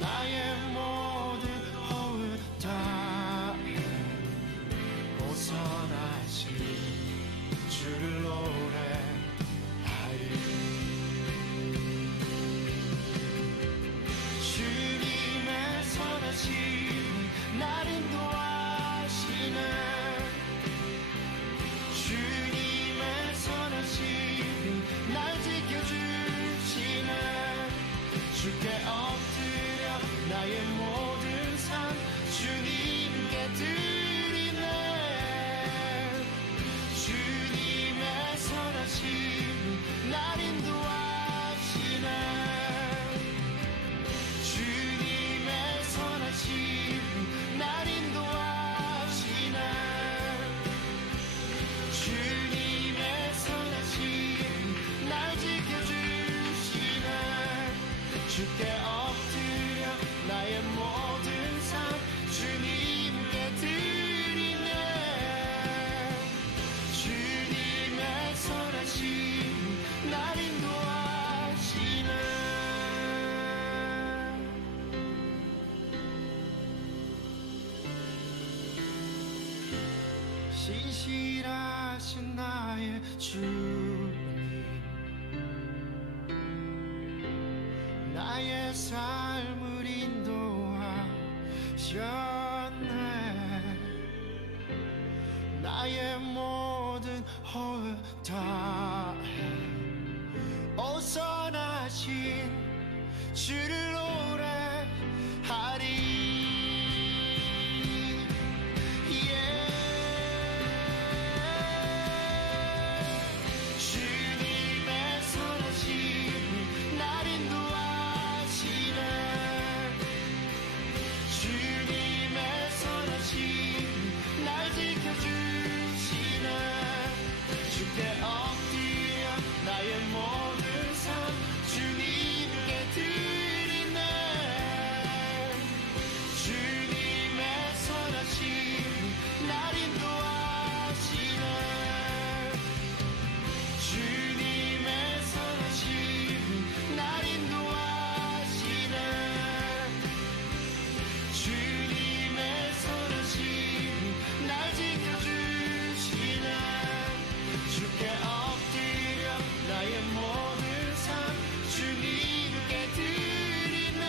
나의 모든 호흡 다해 오선하신 주를 노래하리. 주님의 선하심 날 인도하시네. 주님의 선하심 날 지켜주시네. 주께 엎드려 나의 모든 삶 주님께 드리네. 주님의 선하심 날 인도하시네. 주님의 선하심 날 인도하시네. 주님의 선하심 날 지켜주시네. 주께 엎드려 나의 모든 삶 주님께 드리네. 주님의 선하심 날 인도하시네. 신실하신 나의 주님, 나의 삶을 인도하셨네. 나의 모든 호흡 다해 오 선하신 주를 노래하리. 주님의 선하심 날 인도하시네. 주님의 선하심 날 지켜주시네. 주께 엎드려 나의 모든 삶 주님께 드리네. 주님의 선하심 날 인도하시네. 주님의 선하심 날 인도하시네. 주님의 선하심 날 지켜주시네. 주께 엎드려 나의 모든 삶 주님께 드리네.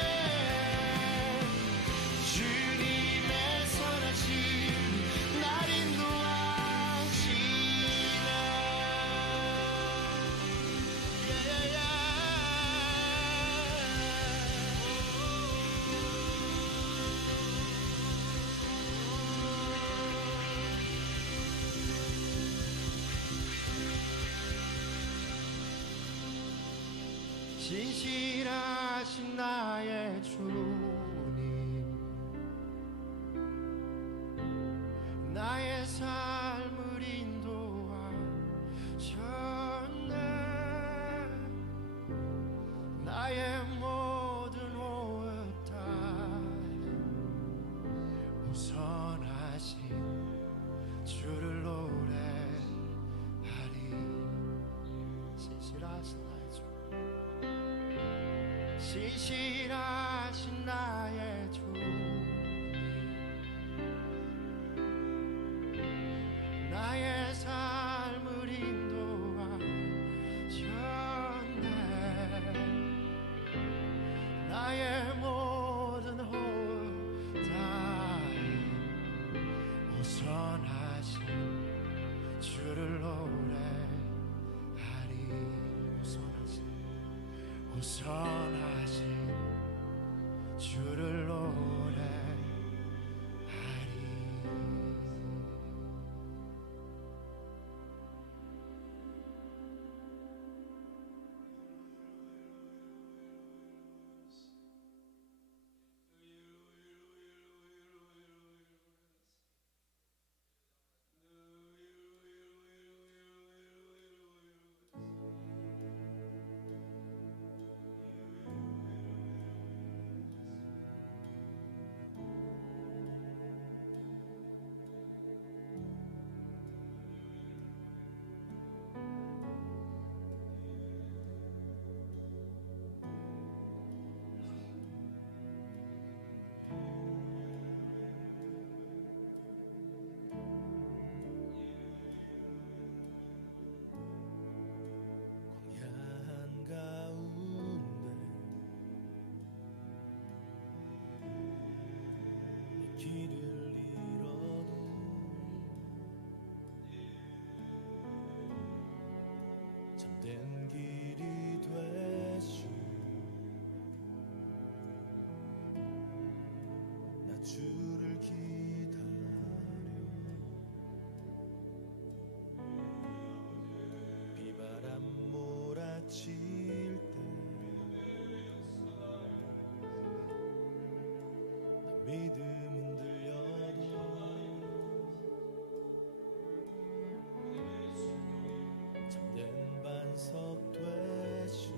주님의 선하심 날 인도하시네. 진실하신 나의 주님, 나의 삶을 인도하셨네. 나의 모든 호흡 다해 오 선하신 주를 노래하리. 신실하신 나의 주, 신실하신 나의 주님, 나의 삶을 인도하셨네. 나의 모든 호흡 다해 오 선하신 주를 노래하리. 오 선하신 주를 노래하리. 믿음은 들려도 참된 반석 되시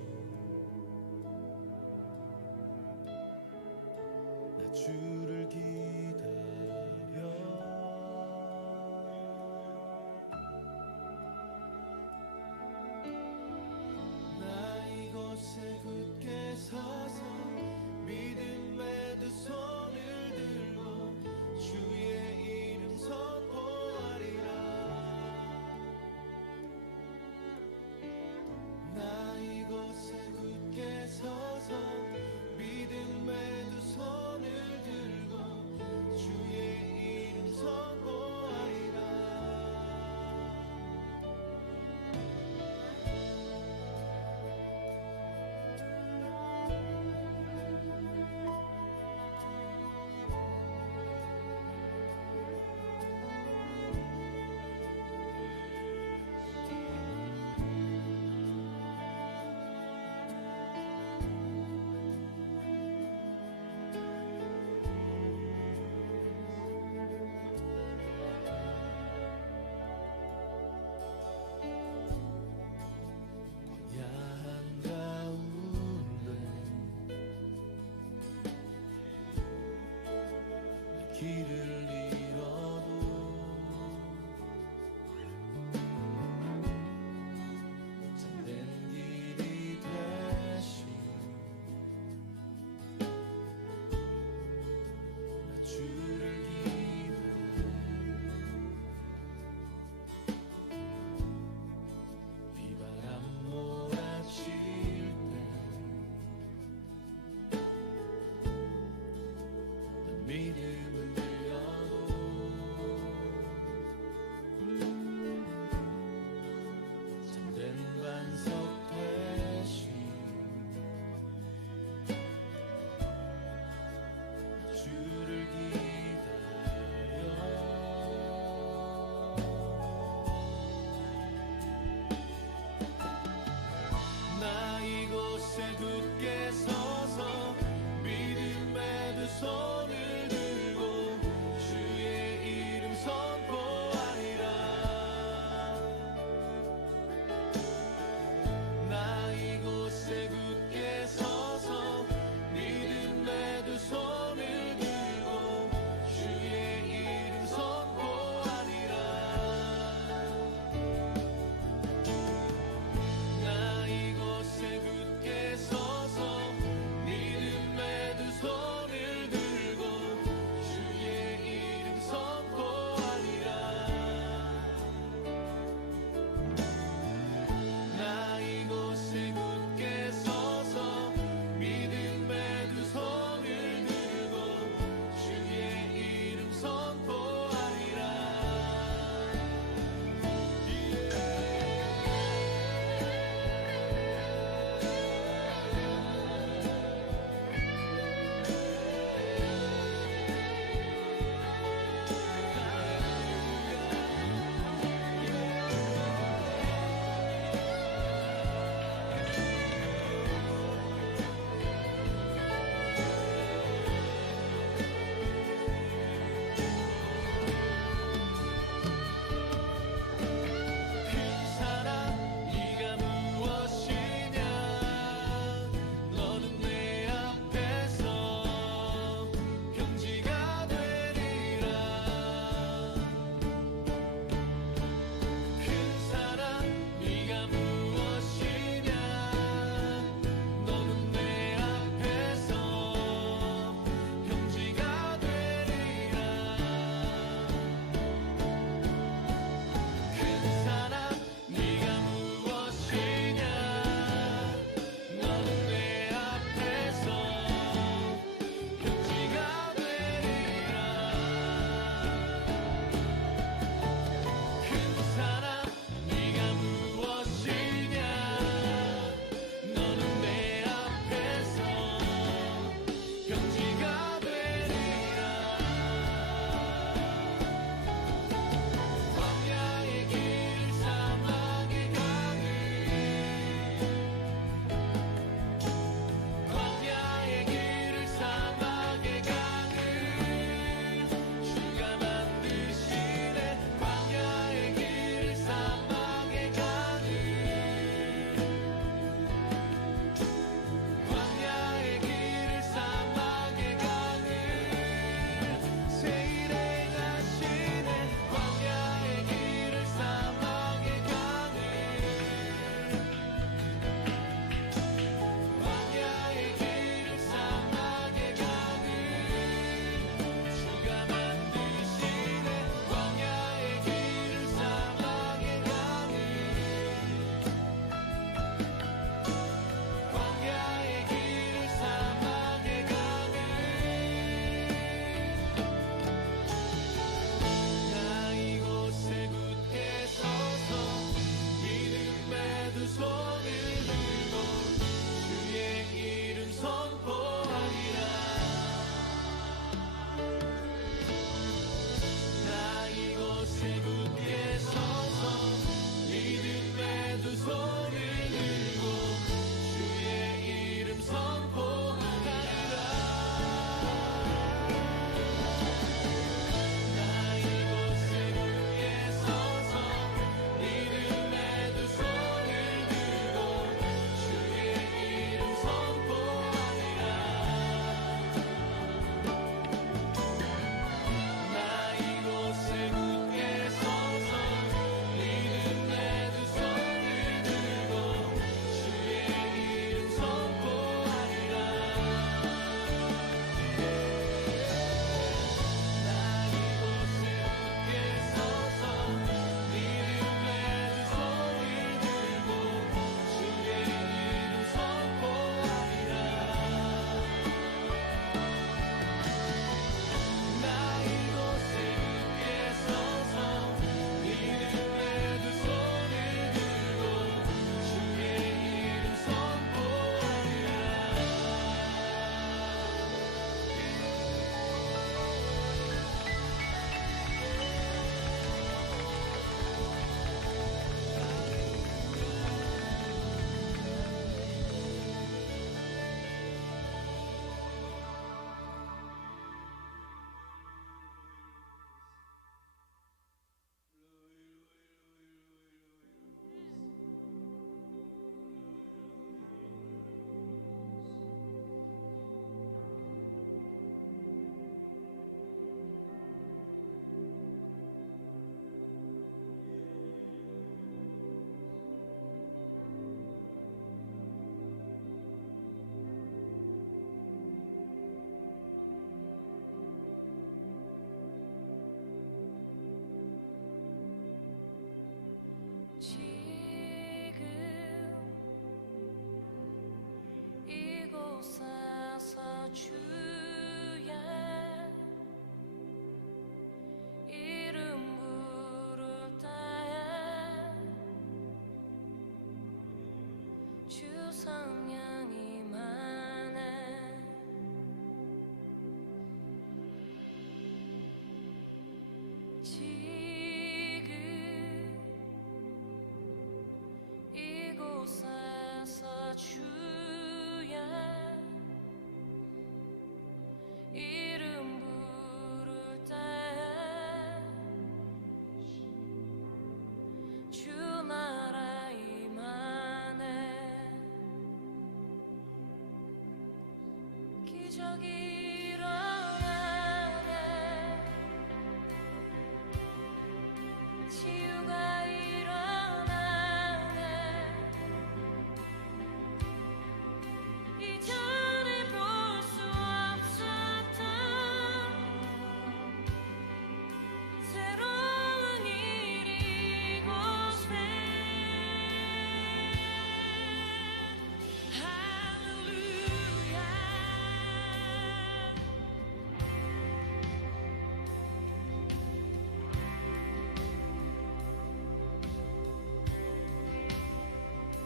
나 주를 기다려 나 이곳에 굳게 서서 믿음의 두 손을 들고 지금 이곳에서 주의 이름 부를 때에 주 성령이 임하네. 지금 이곳에서 주의 이름 부를 때에 주 나라 임하네. 기적이 일어나네. 치유가 일어나네. 이전에 볼 수 없었던 새로운 일이 이곳에. 할렐루야.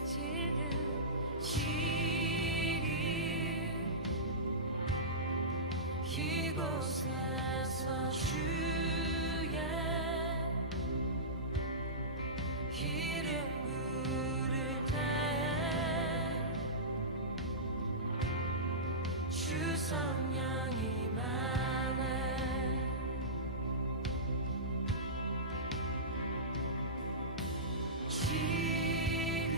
지금 이곳에서 주의 이름 부를 때에 주 성령이 임하네. 지금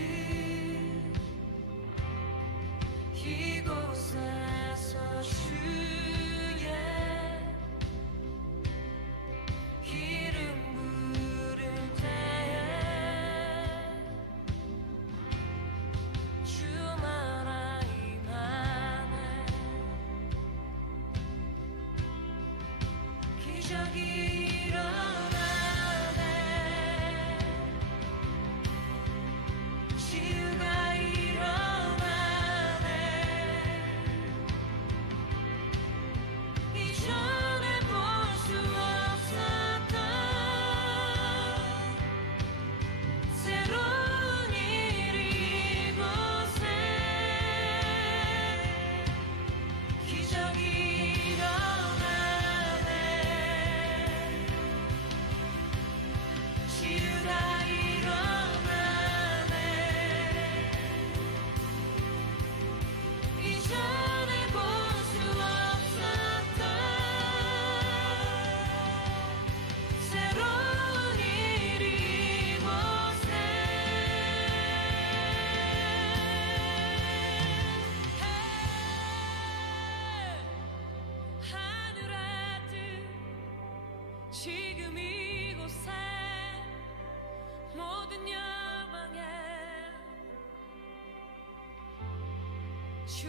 이곳에서 주의 이름 부를 때에 주 나라 임하네. 기적이 일어나네. 치유가 일어나네. 이전에 볼 수 없었던 새로운 일이 이곳에. 기적이 일어나네. 치유가 일어나네. 이전에 볼 수 없었던 새로운 일이 이곳에. 하늘의 뜻 지금 이곳에 모든 열방에 주